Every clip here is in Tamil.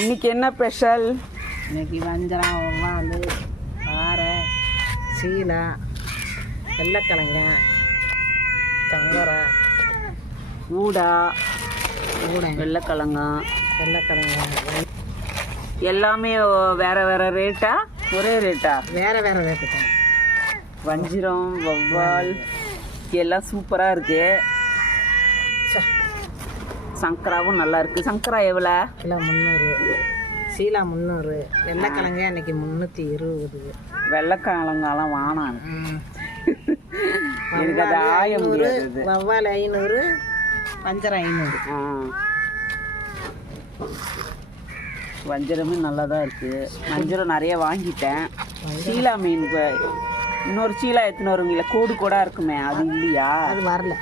இன்னைக்கு என்ன ஸ்பெஷல்? இன்னைக்கு வஞ்சரம், வவ்வால், பாறை, சீலா, வெள்ளைக்கிழங்க, தங்கரை, ஊடா, வெள்ளைக்கிழங்க எல்லாமே வேற வேற ரேட்டா ஒரே ரேட்டா? வேற வேற ரேட்டு தான். வஞ்சிரம், வவ்வால் எல்லாம் சூப்பராக இருக்கு. சங்கராவும் நல்லா இருக்கு. சங்கரா எவ்வளோ கிலோ? 300. சீலா 300. வெள்ளைக்கிழங்க அன்னைக்கு 320. வெள்ளைக்கிழங்காலாம் வானான் எனக்கு அது ஆய முடியாது. வவ்வால் 500, வஞ்சரம் 500. வஞ்சரமே நல்லா தான் இருக்குது. வஞ்சரம் நிறைய வாங்கிட்டேன். சீலா மீன் இன்னொரு சீலா எத்தனை வருவீங்களா? கோடு கோடாக இருக்குமே, அது இல்லையா? அது வரல.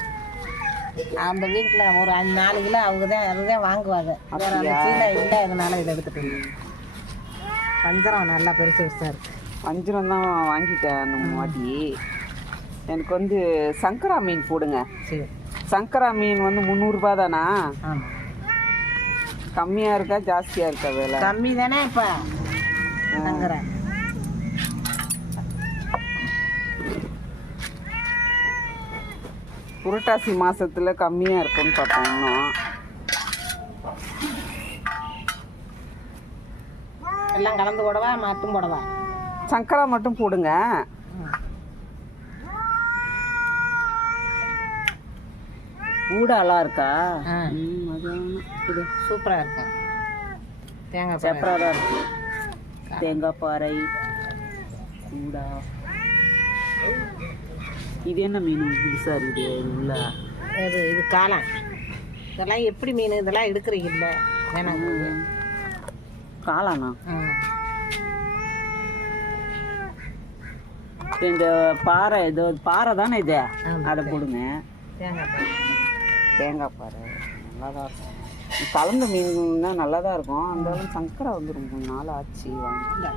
அந்த வீட்டில் ஒரு 4 கிலோ அவங்க தான் அதுதான் வாங்குவாங்க. வேறு அந்த சீலா இல்லை, அதனால இதை எடுத்துட்டு வஞ்சரம் நல்லா பெருசு பெருசாக இருக்குது. வஞ்சரம் தான் வாங்கிட்டேன் அந்த வாட்டி. எனக்கு சங்கரா மீன் போடுங்க. சரி, சங்கரா மீன் 300 தானா? ஆமாம். கம்மியாக இருக்கா ஜாஸ்தியாக இருக்கா விலை? கம்மி தானே இப்போ சங்கரா. புரட்டாசி மாசத்துல கம்மியாக இருக்குன்னு பார்த்தோம். இன்னும் எல்லாம் கலந்து போடவா மட்டும் போடவா? சங்கரா மட்டும் போடுங்க. ஊடாலாம் இருக்கா? இது சூப்பராக இருக்கும். தேங்காய் சூப்பராக தான் இருக்கு. தேங்காய் பாறை, ஊடா. இது என்ன மீன் புதுசாக இருக்குது உள்ள? இது காளான். இதெல்லாம் எப்படி மீன்? இதெல்லாம் எடுக்கிறீங்க இல்லை? வேணாங்க. காளானா? இந்த பாறை, இது பாறை தானே இது? அதை போடுங்க. தேங்காய் பாறை. தேங்காய் பாறை நல்லா தான் இருக்கும். கலந்த மீன் தான் நல்லா தான் இருக்கும். அந்த சங்கரா ரொம்ப நாள் ஆச்சு வாங்க.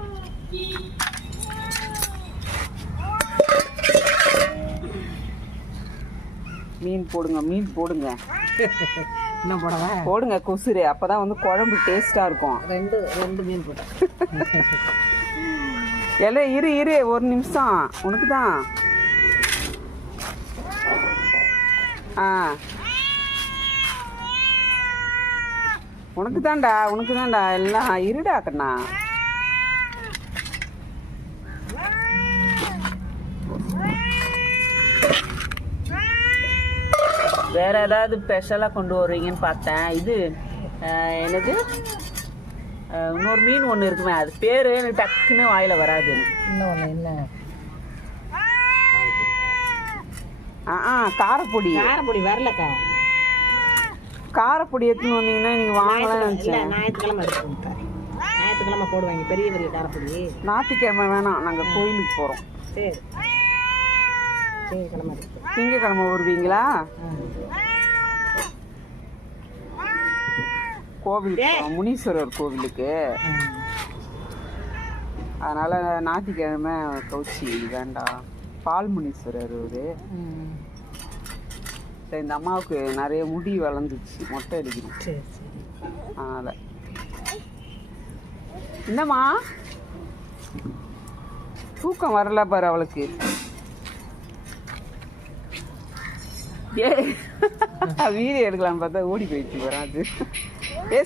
மீன் போடுங்க, மீன் போடுங்க. என்ன போடவா? போடுங்க கொசுரு, அப்பதான் குழம்பு டேஸ்டா இருக்கும். ரெண்டு மீன் போட. எல்லாம் இரு ஒரு நிமிஷம். உனக்கு தான். உனக்கு தான்டா எல்லாம். இருடா கண்ணா. வேற ஏதாவது ஸ்பெஷலாக கொண்டு வருவீங்கன்னு பார்த்தேன். இது என்னது, இன்னொரு மீன் ஒன்று இருக்குமே, அது பேர் எனக்கு டக்குன்னு வாயில் வராது. இன்னொன்று என்ன? காரப்பொடி. காரப்பொடி வரலக்கா. காரப்பொடி எடுத்துன்னு வந்தீங்கன்னா நீங்கள் வாங்கலாம் நினச்சேன். ஞாயிற்றுக்கிழமை எடுத்துக்கிட்டேன். ஞாயிற்றுக்கிழமை போடுவாங்க பெரிய பெரிய காரப்பொடி. ஞாயிற்றுக்கிழமை வேணாம், நாங்கள் கோயிலுக்கு போகிறோம். சரி, திங்கக்கிழமை இருக்கு. திங்கக்கிழமை வருவீங்களா? கோவிலுக்கு, முனீஸ்வரர் கோவிலுக்கு. அதனால ஞாயிற்றுக்கிழமை கவுச்சி வேண்டாம். பால் முனீஸ்வரர் ஒரு. இந்த அம்மாவுக்கு நிறைய முடி வளர்ந்துச்சு, மொட்டை அடிக்கணும். சரி சரி. அதனால என்னம்மா தூக்கம் வரல பாரு அவளுக்கு. வீடியோ எடுக்கலான்னு பார்த்தா ஓடி போயிடுச்சு பாரு. அது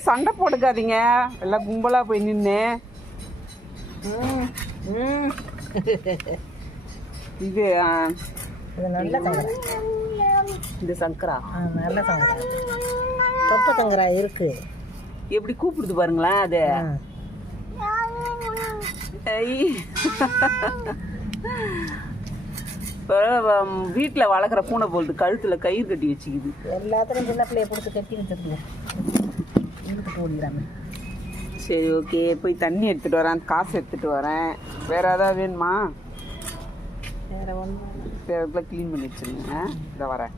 சண்டை போட்டுக்காதீங்க, எல்லாம் கும்பலாக போய் நின்று. இது நல்ல சங்கரா. இந்த சங்கரா நல்ல சங்கரா. தொப்ப சங்கரா இருக்கு. எப்படி கூப்பிடுது பாருங்களேன் அது. இப்போ வீட்டில் வளர்க்குற பூனை போல்து கழுத்தில் கயிறு கட்டி வச்சுக்குது. எல்லாத்துலையும் சின்ன பிள்ளைய பிடிச்சி கட்டி வச்சுருக்கேன். இழுத்துட்டு ஓடிடாம. சரி, ஓகே. போய் தண்ணி எடுத்துகிட்டு வரேன், காசு எடுத்துகிட்டு வரேன். வேறு ஏதாவது வேணுமா? வேறு ஒன்றும் க்ளீன் பண்ணி வச்சுருங்க. இதை வரேன்.